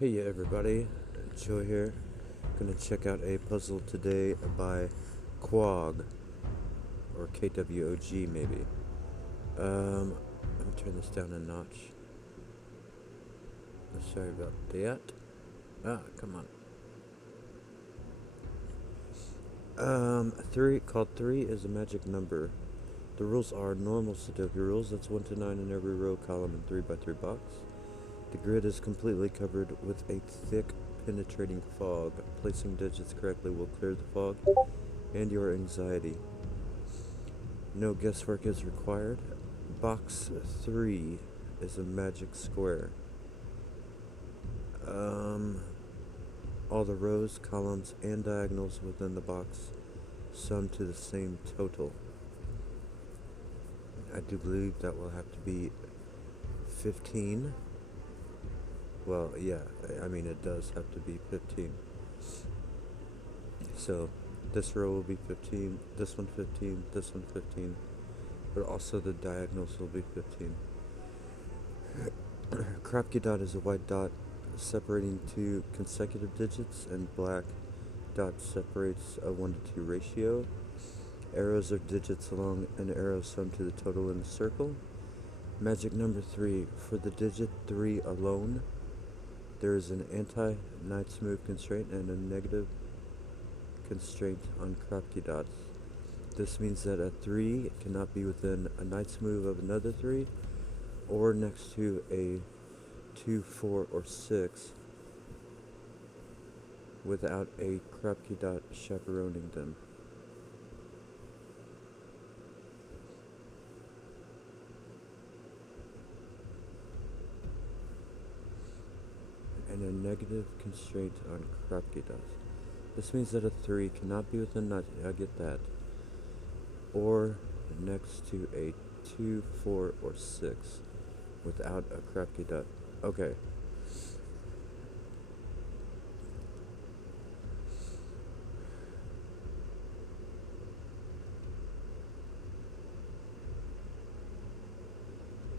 Hey everybody, Joe here. Gonna check out a puzzle today by KWOG, or KWOG maybe. Let me turn this down a notch. Sorry about that. Come on. Called 3 is a magic number. The rules are normal Sudoku rules, that's 1 to 9 in every row, column, and 3 by 3 box. The grid is completely covered with a thick, penetrating fog. Placing digits correctly will clear the fog and your anxiety. No guesswork is required. Box 3 is a magic square. All the rows, columns, and diagonals within the box sum to the same total. I do believe that will have to be 15. Well, yeah, I mean it does have to be 15. So this row will be 15, this one 15, this one 15, but also the diagonals will be 15. Kropke dot is a white dot separating two consecutive digits, and black dot separates a 1 to 2 ratio. Arrows are digits along an arrow sum to the total in a circle. Magic number 3. For the digit 3 alone, there is an anti-knight's move constraint and a negative constraint on Kropke dots. This means that a 3 cannot be within a knight's move of another 3, or next to a 2, 4, or 6 without a Kropke dot chaperoning them. And a negative constraint on Kropke dots. This means that a 3 cannot be within I get that. Or next to a 2, 4, or 6 without a Kropke dot. Okay.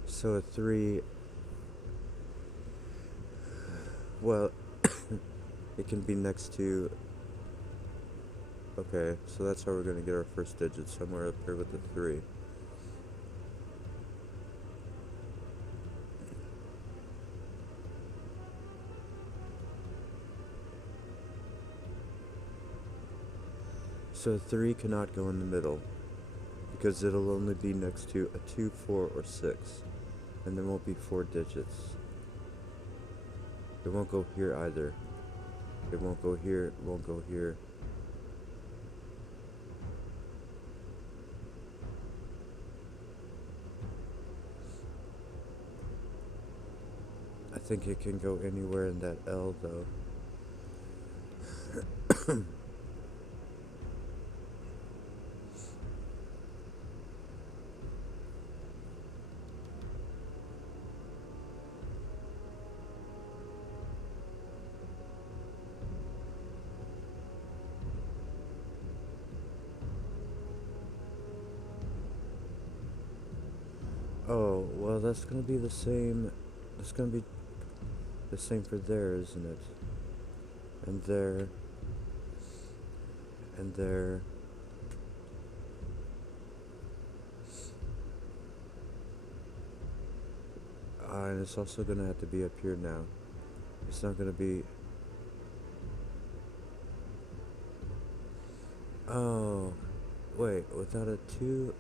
So a 3, well, it can be next to, okay, so that's how we're going to get our first digit, somewhere up here with the 3. So a 3 cannot go in the middle, because it'll only be next to a 2, 4, or 6, and there won't be 4 digits. It won't go here either. It won't go here, it won't go here. I think it can go anywhere in that L though. Oh, well that's gonna be the same, it's gonna be the same for there, isn't it? And there, and there. And it's also gonna have to be up here now. It's not gonna be, oh, wait, without a 2,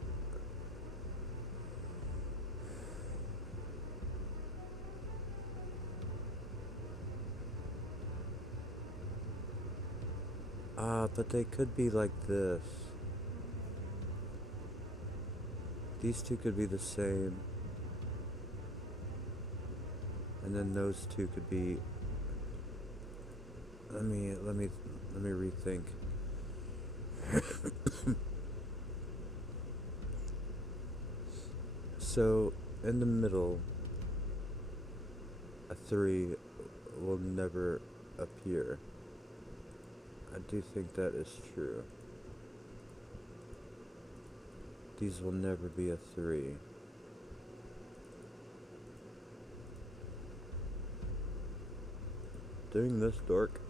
but they could be like this. These two could be the same. And then those two could be, let me rethink. So, in the middle, a 3 will never appear. I do think that is true. These will never be a 3. doing this, dork.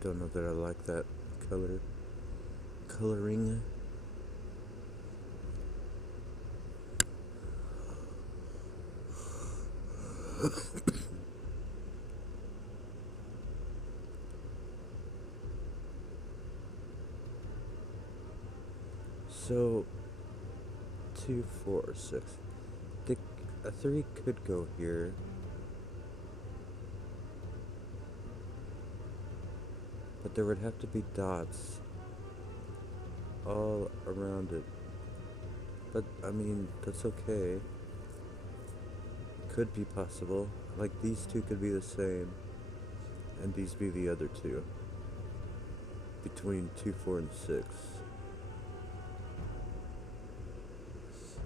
Don't know that I like that coloring. So 2, 4, 6. A 3 could go here. But there would have to be dots all around it. But, I mean, that's okay. Could be possible. Like, these two could be the same. And these be the other two. Between 2, 4, and 6.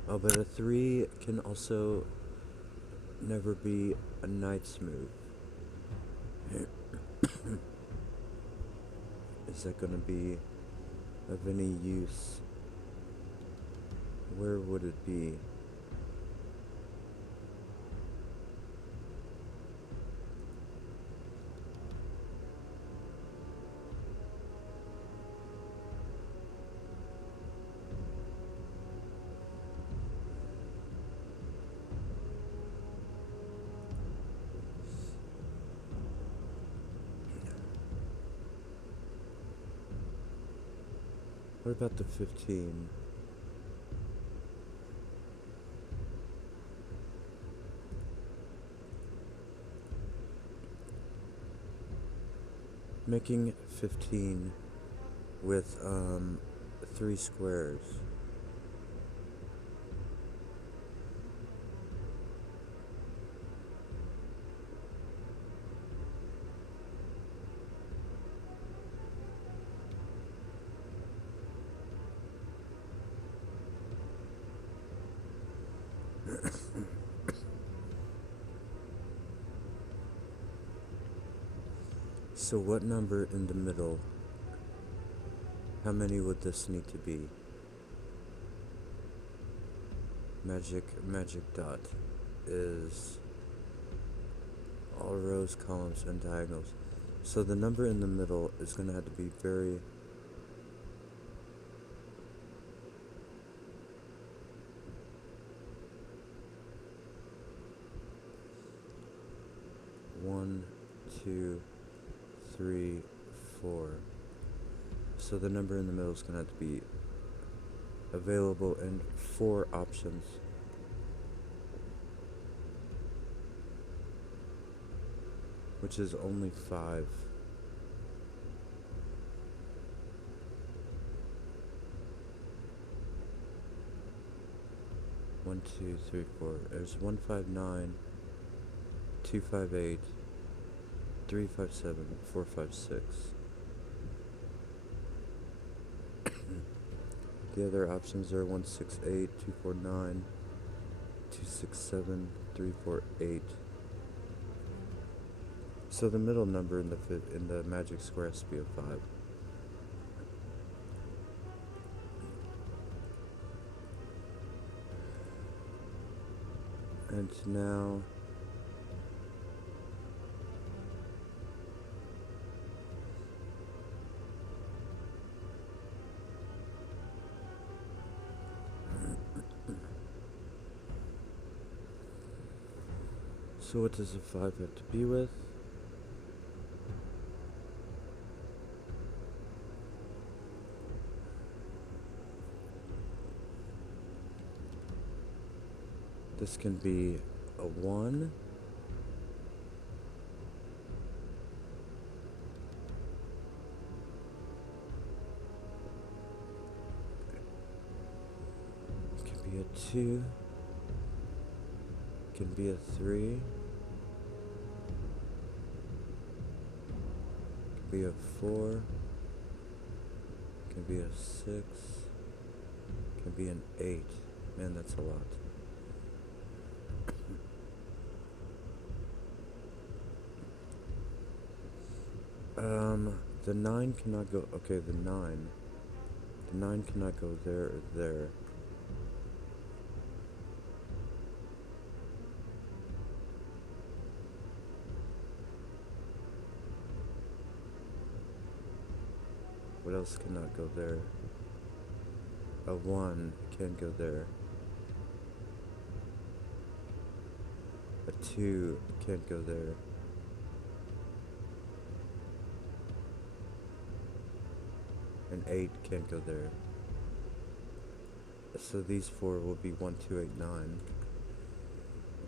Oh, but a 3 can also never be a knight's move. Is that gonna be of any use? Where would it be? What about the 15? Making 15 with 3 squares. So what number in the middle? How many would this need to be? Magic dot is all rows, columns, and diagonals. So the number in the middle is going to have to be very... One, 2, 3, 4. So the number in the middle is going to have to be available in 4 options. Which is only 5. One, 2, 3, 4. There's 159, 258, 357, 456. The other options are 168, 249, 267, 348. So the middle number in the magic square has to be a 5. And now so what does a 5 have to be with? This can be a 1. It can be a 2. It can be a 3. It can be a 4. It can be a 6. It can be an 8. Man, that's a lot. The 9 cannot go... Okay, the 9. The 9 cannot go there or there. What else cannot go there? A 1 can't go there. A 2 can't go there. An 8 can't go there. So these 4 will be 1, 2, 8, 9.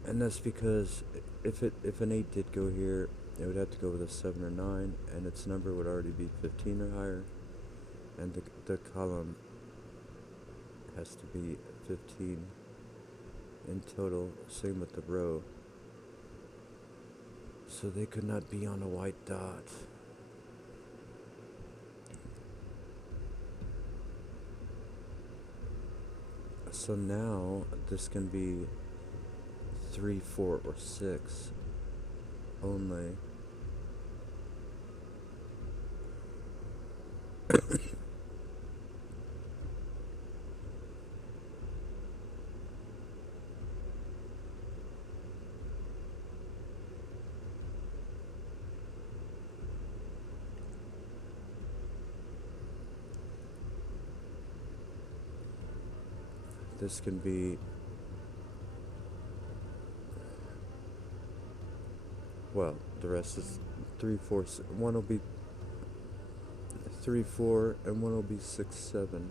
And that's because if an 8 did go here, it would have to go with a 7 or 9, and its number would already be 15 or higher. And the column has to be 15 in total. Same with the row. So they could not be on a white dot. So now this can be 3, 4, or 6 only. This can be, well, the rest is 3, 4, 1 will be 3, 4, and 1 will be 6, 7.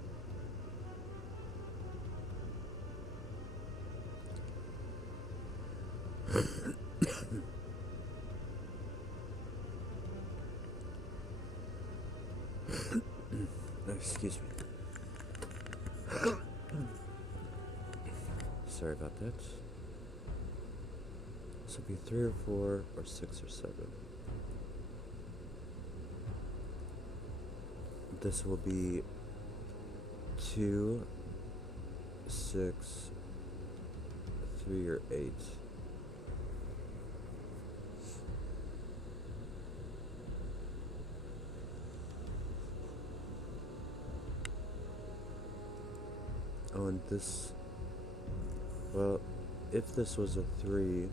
Excuse me. Sorry about that. This will be 3 or 4 or 6 or 7. This will be 2, 6, 3, or 8. Oh, and this, well, if this was a 3,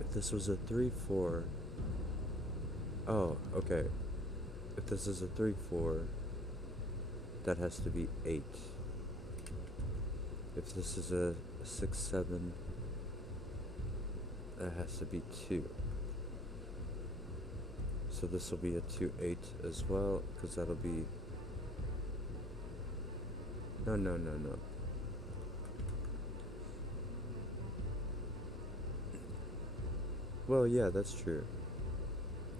if this was a 3, 4, oh, okay. If this is a 3, 4, that has to be 8. If this is a 6, 7, that has to be 2. So this will be a 2, 8 as well, because that'll be, no. Well, yeah, that's true.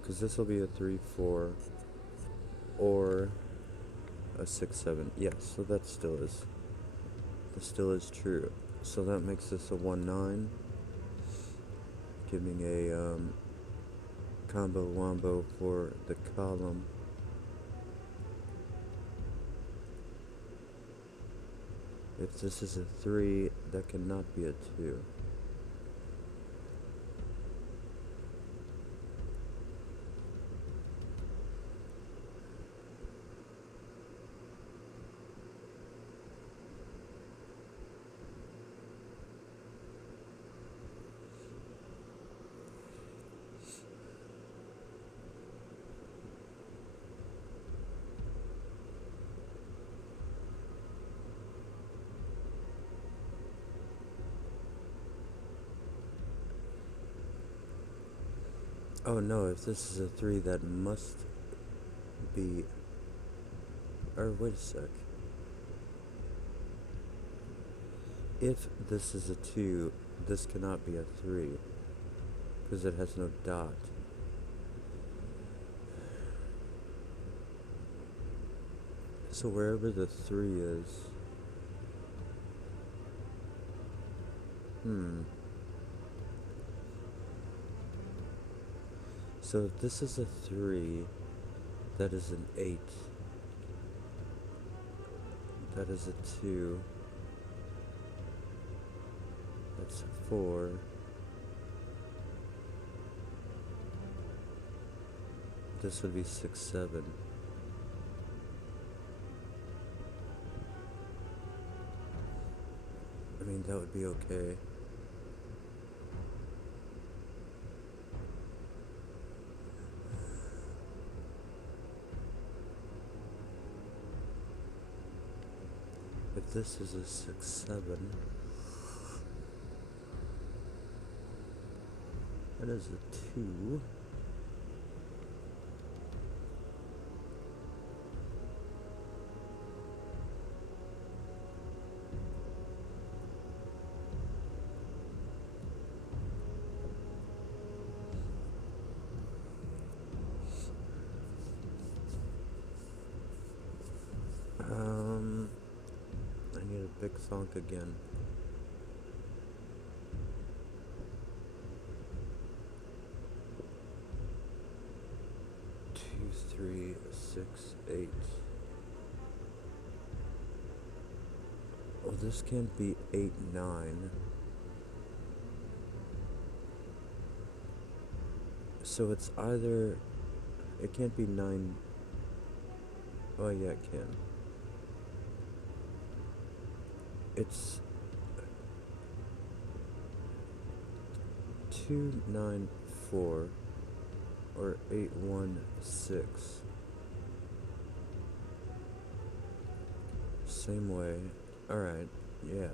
Because this will be a 3, 4, or a 6, 7. Yes, so that still is true. So that makes this a 1, 9, giving a combo wombo for the column. If this is a 3, that cannot be a 2. Oh no, if this is a 3, that must be, or wait a sec. If this is a 2, this cannot be a 3, because it has no dot. So wherever the 3 is, so if this is a 3, that is an 8. That is a 2. That's a 4. This would be 6, 7. mean, that would be okay. If this is a 6-7, that is a 2. I need a big thunk again. 2, 3, 6, 8. Oh, this can't be 8, 9. So it's either... It can't be 9... Oh, yeah, it can. It's 2, 9, 4 or 8, 1, 6. Same way. Alright, yeah.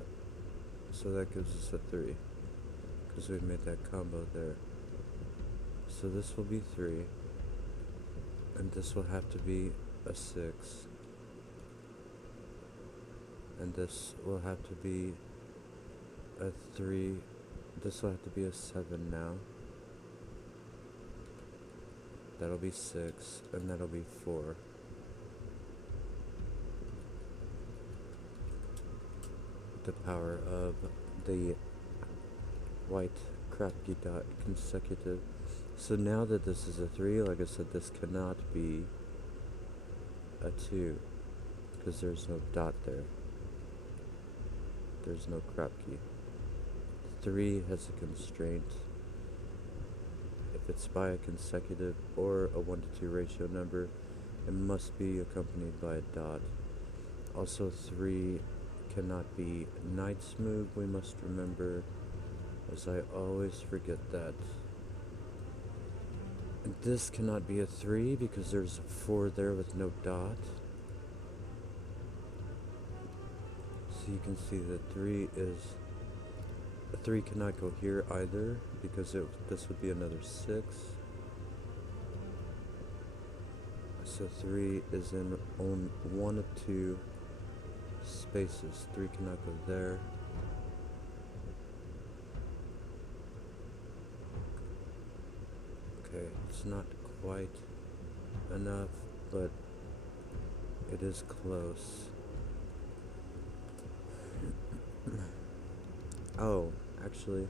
So that gives us a 3. Because we've made that combo there. So this will be 3. And this will have to be a 6. And this will have to be a 3. This will have to be a 7 now. That'll be 6, and that'll be 4. The power of the white Krapke dot consecutive. So now that this is a 3, like I said, this cannot be a 2, because there's no dot there. There's no Krapke. 3 has a constraint. If it's by a consecutive or a 1 to 2 ratio number, it must be accompanied by a dot. Also, 3 cannot be Knight's move, we must remember, as I always forget that. And this cannot be a 3 because there's a 4 there with no dot. So you can see that 3 is... A 3 cannot go here either because this would be another 6. So 3 is in on 1 of 2 spaces. 3 cannot go there. Okay, it's not quite enough, but it is close. Oh, actually,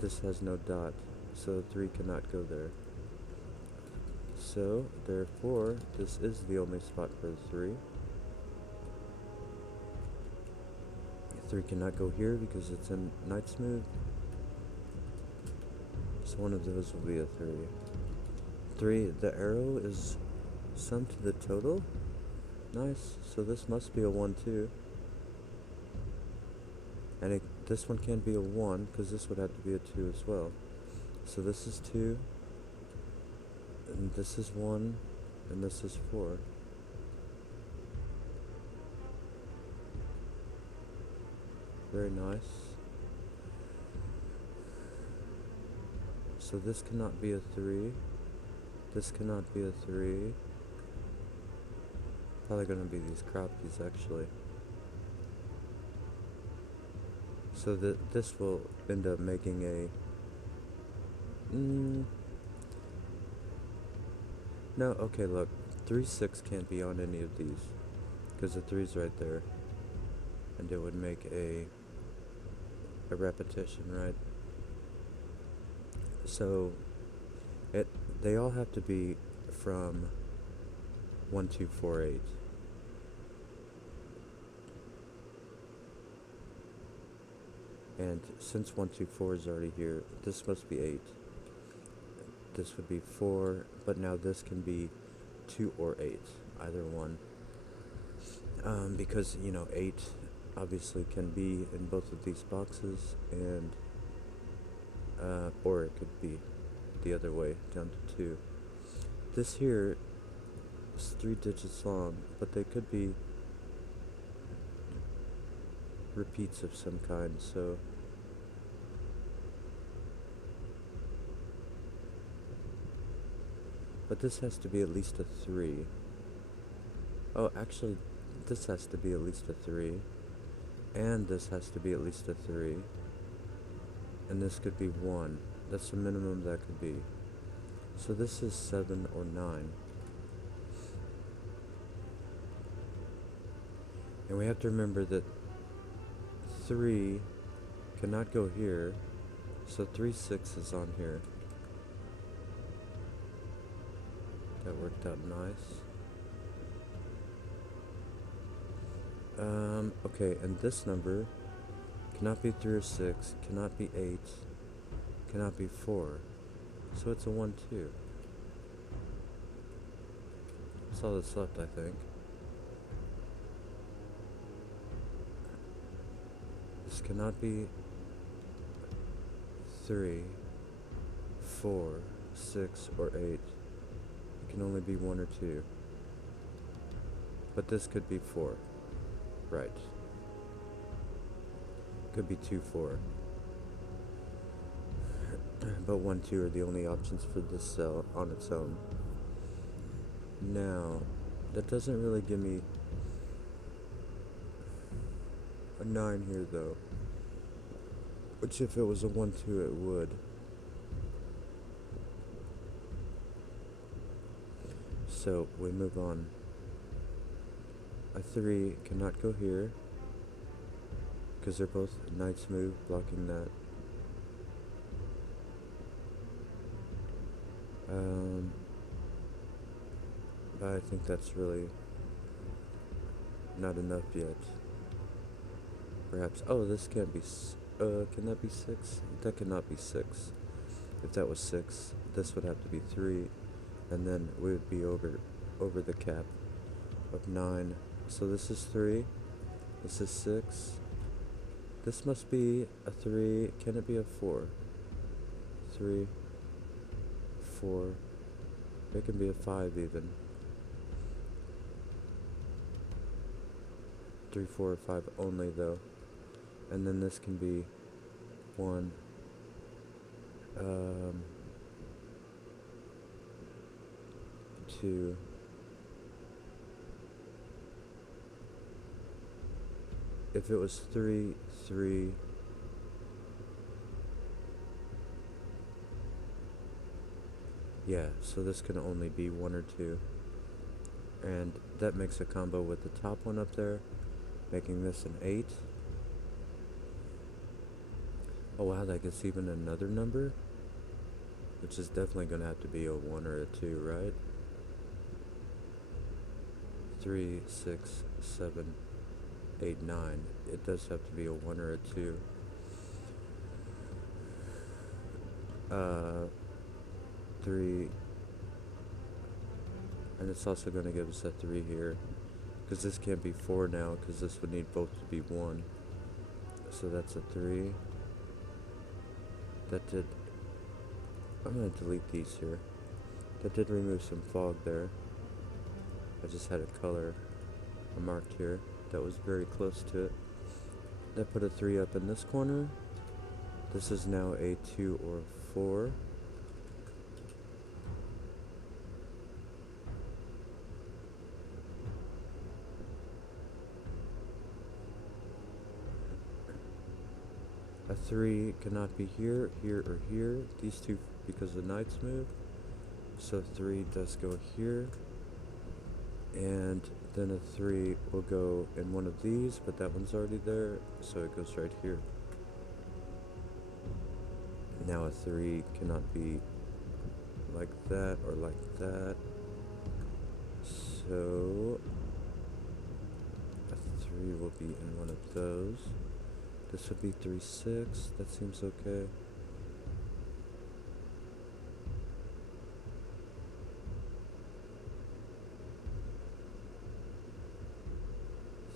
this has no dot, so 3 cannot go there. So, therefore, this is the only spot for the 3. 3 cannot go here because it's in Knight's move. So one of those will be a 3. 3, the arrow is summed to the total. Nice, so this must be a 1 too. And this one can't be a 1 because this would have to be a 2 as well. So this is 2. And this is 1, and this is 4. Very nice. So this cannot be a 3. This cannot be a 3. Probably gonna be these Krapkes actually. So this will end up making a... No, okay, look. 3, 6 can't be on any of these. Because the 3's right there. And it would make a repetition, right? So, they all have to be from 1, 2, 4, 8. And since 1, 2, 4 is already here, this must be 8. This would be 4, but now this can be 2 or 8, either one. Because, 8 obviously can be in both of these boxes, and or it could be the other way, down to 2. This here is 3 digits long, but they could be repeats of some kind, so but this has to be at least a 3. Oh, actually, this has to be at least a 3, and this has to be at least a 3, and this could be 1. That's the minimum that could be. So this is 7 or 9. And we have to remember that 3 cannot go here, so 3 6 is on here. That worked out nice. Okay, and this number cannot be 3 or 6, cannot be 8, cannot be 4. So it's a 1, 2. That's all that's left, I think. This cannot be 3, 4, 6, or 8. It can only be 1 or 2. But this could be 4. Right. Could be 2, 4. But 1, 2 are the only options for this cell on its own. Now, that doesn't really give me a 9 here though. Which if it was a 1, 2 it would. So we move on. A 3 cannot go here, because they're both knight's move, blocking that. But I think that's really not enough yet. Perhaps. Oh, this can't be. Can that be 6? That cannot be 6. If that was 6, this would have to be 3, and then we would be over the cap of 9. So this is 3. This is 6. This must be a 3. Can it be a 4? 3, 4. It can be a 5 even. 3, 4, 5 only though. And then this can be 1. 2. If it was 3, 3. Yeah, so this can only be 1 or 2. And that makes a combo with the top one up there, making this an 8. Oh wow, that gets even another number? Which is definitely going to have to be a 1 or a 2, right? 3, 6, 7, 8, 9. It does have to be a 1 or a 2. 3. And it's also going to give us a 3 here. Because this can't be 4 now, because this would need both to be 1. So that's a 3. That did... I'm going to delete these here. That did remove some fog there. I just had a color marked here that was very close to it. That put a 3 up in this corner. This is now a 2 or 4. A 3 cannot be here, here, or here. These two because the knights move. So 3 does go here. And then a 3 will go in one of these, but that one's already there, so it goes right here. Now a 3 cannot be like that or like that. So a 3 will be in one of those. This would be 3, 6. That seems okay.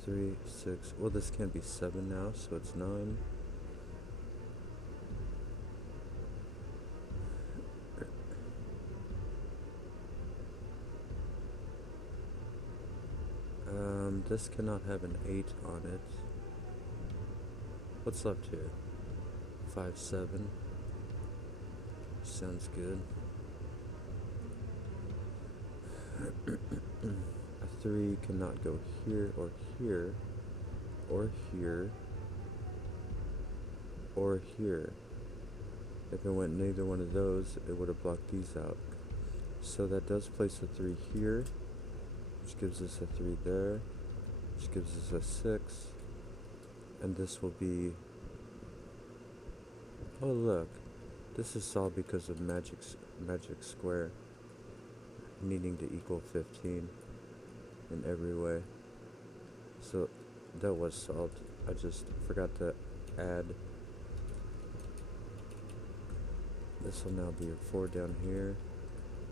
3, 6. Well, this can't be 7 now, so it's 9. This cannot have an 8 on it. What's left here? 5, 7. Sounds good. A 3 cannot go here, or here, or here, or here. If it went neither one of those, it would have blocked these out. So that does place a 3 here, which gives us a 3 there, which gives us a 6, and this will be... Oh look, this is solved because of magic square needing to equal 15 in every way. So that was solved. I just forgot to add. This will now be a 4 down here.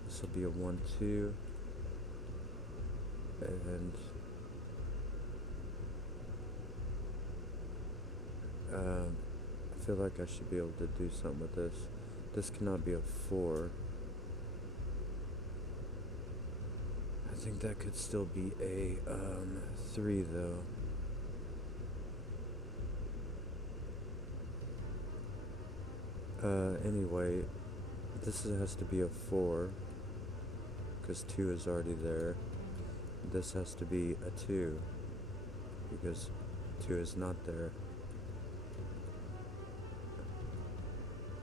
This will be a 1, 2. And I feel like I should be able to do something with this. This cannot be a 4. I think that could still be a 3 though. Anyway, this has to be a 4 because 2 is already there. This has to be a 2 because 2 is not there.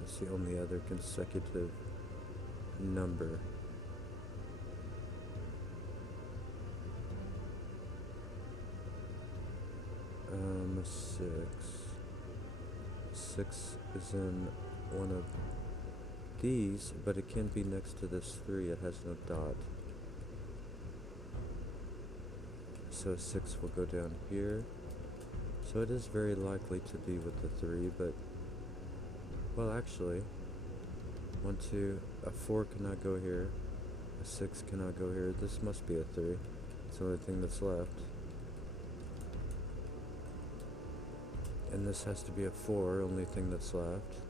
It's the only other consecutive number. A 6. 6 is in one of these, but it can't be next to this 3. It has no dot. So 6 will go down here. So it is very likely to be with the 3, but... Well, actually, 1, 2, a 4 cannot go here. A 6 cannot go here. This must be a 3. It's the only thing that's left. And this has to be a 4, only thing that's left.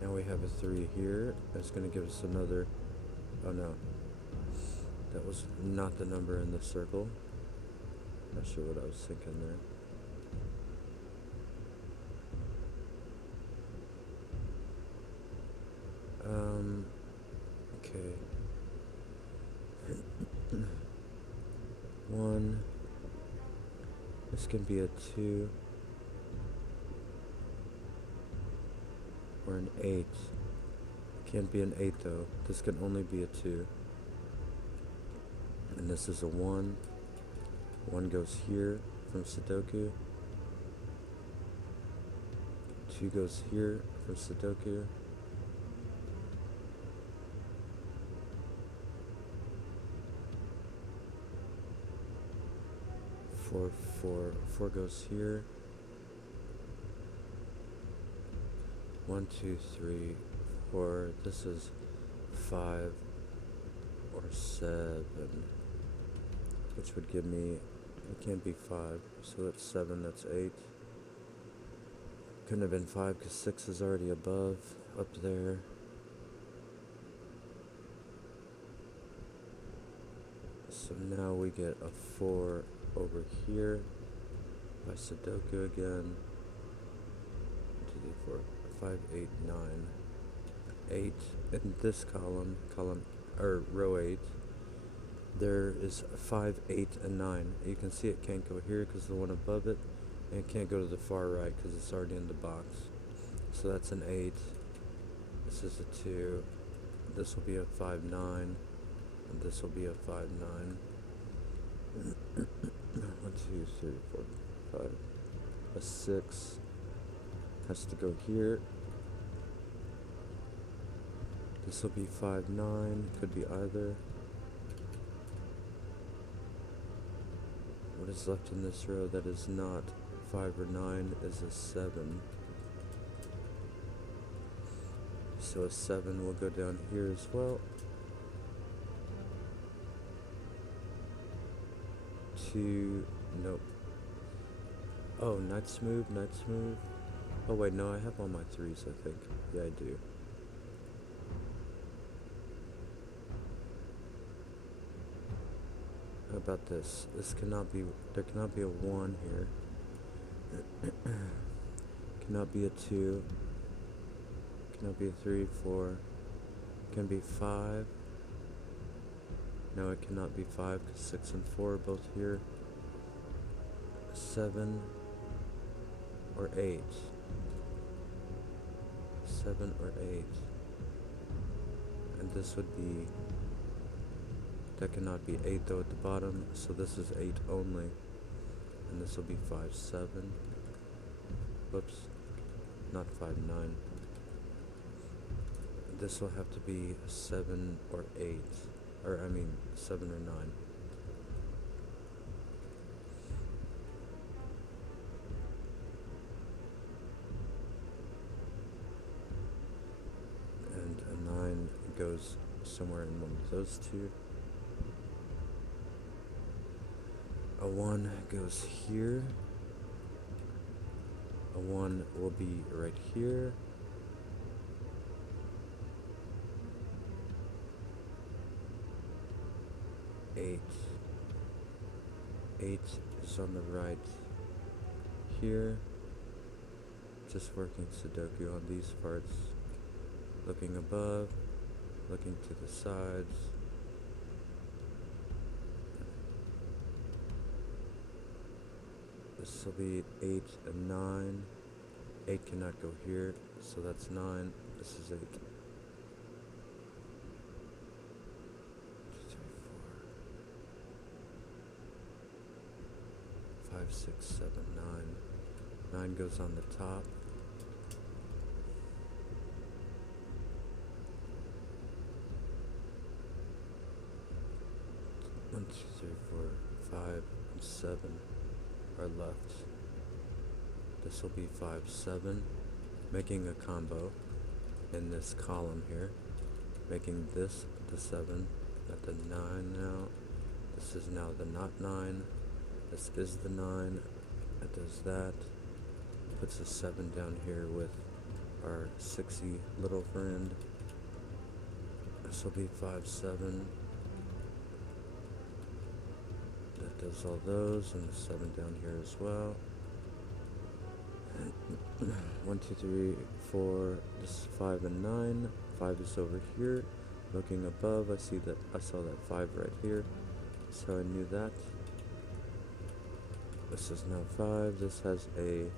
Now we have a 3 here. That's going to give us another... Oh no. That was not the number in the circle. Not sure what I was thinking there. Okay. 1. This can be a 2. Or an 8. Can't be an 8 though. This can only be a 2. And this is a 1. 1 goes here from Sudoku. 2 goes here from Sudoku. 4 goes here. 1, 2, 3, 4. This is 5 or 7, which would give me... It can't be 5, so that's 7. That's 8. Couldn't have been 5 because 6 is already above, up there. So now we get a 4 over here by Sudoku again. 2, 3, 4, 5, 8, 9. 8 in this column, or row 8. There is 5, 8, and 9. You can see it can't go here because the one above it, and it can't go to the far right because it's already in the box. So that's an 8. This is a 2. This will be a 5, 9, and this will be a 5, 9. 1, 2, 3, 4, 5. A 6 has to go here. This will be 5, 9. Could be either. What is left in this row that is not 5 or 9 is a 7. So a 7 will go down here as well. 2, nope. Oh, Night Move, Night Move. Oh wait, no, I have all my 3s, I think. Yeah, I do. How about this? There cannot be a 1 here. Cannot be a 2. Cannot be a 3, 4. Can be 5. No, it cannot be 5 because 6 and 4 are both here. 7 or 8. 7 or 8. And this would be... That cannot be 8 though at the bottom, so this is 8 only. And this will be 5, 7. Whoops. Not 5, 9. This will have to be 7 or 8. Or, 7 or 9. And a 9 goes somewhere in one of those two. A 1 goes here. A 1 will be right here. Eight is on the right here. Just working Sudoku on these parts. Looking above, looking to the sides. This will be 8 and 9. 8 cannot go here, so that's 9. This is 8. 2, 3, 4, 5, 6, 7, 9. 9 goes on the top. One, 2, 3, 4, 5, and 7 are left. This will be 5, 7, making a combo in this column here, making this the 7 at the 9 now. This is now the not 9. This is the 9. It does that. Puts a 7 down here with our 6y little friend. This will be 5, 7. That does all those, and the 7 down here as well. 1, 2, 3, 4. This is 5 and 9. 5 is over here. Looking above, I saw that 5 right here. So I knew that. This is now 5. This has a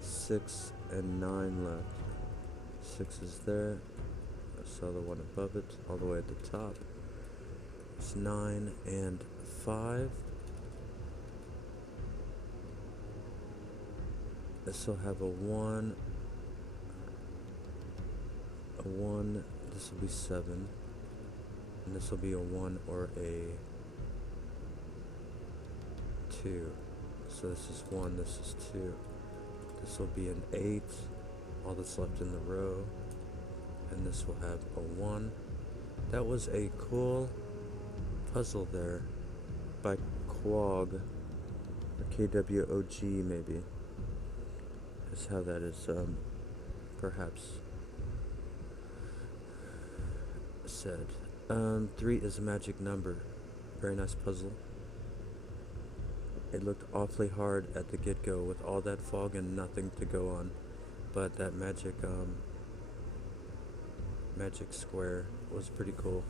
6 and 9 left. 6 is there. I saw the one above it, all the way at the top. It's 9 and 5. This will have a 1. A 1. This will be 7. And this will be a 1 or a 2. So this is 1, this is 2. This will be an 8. All that's left in the row. And this will have a 1. That was a cool puzzle there by KWOG, or KWOG maybe, is how that is perhaps said. 3 is a magic number. Very nice puzzle. It looked awfully hard at the get-go with all that fog and nothing to go on, but that magic square was pretty cool.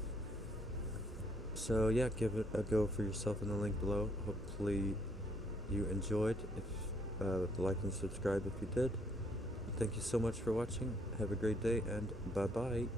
So yeah, give it a go for yourself in the link below. Hopefully you enjoyed. If like and subscribe if you did. Thank you so much for watching. Have a great day, and bye bye.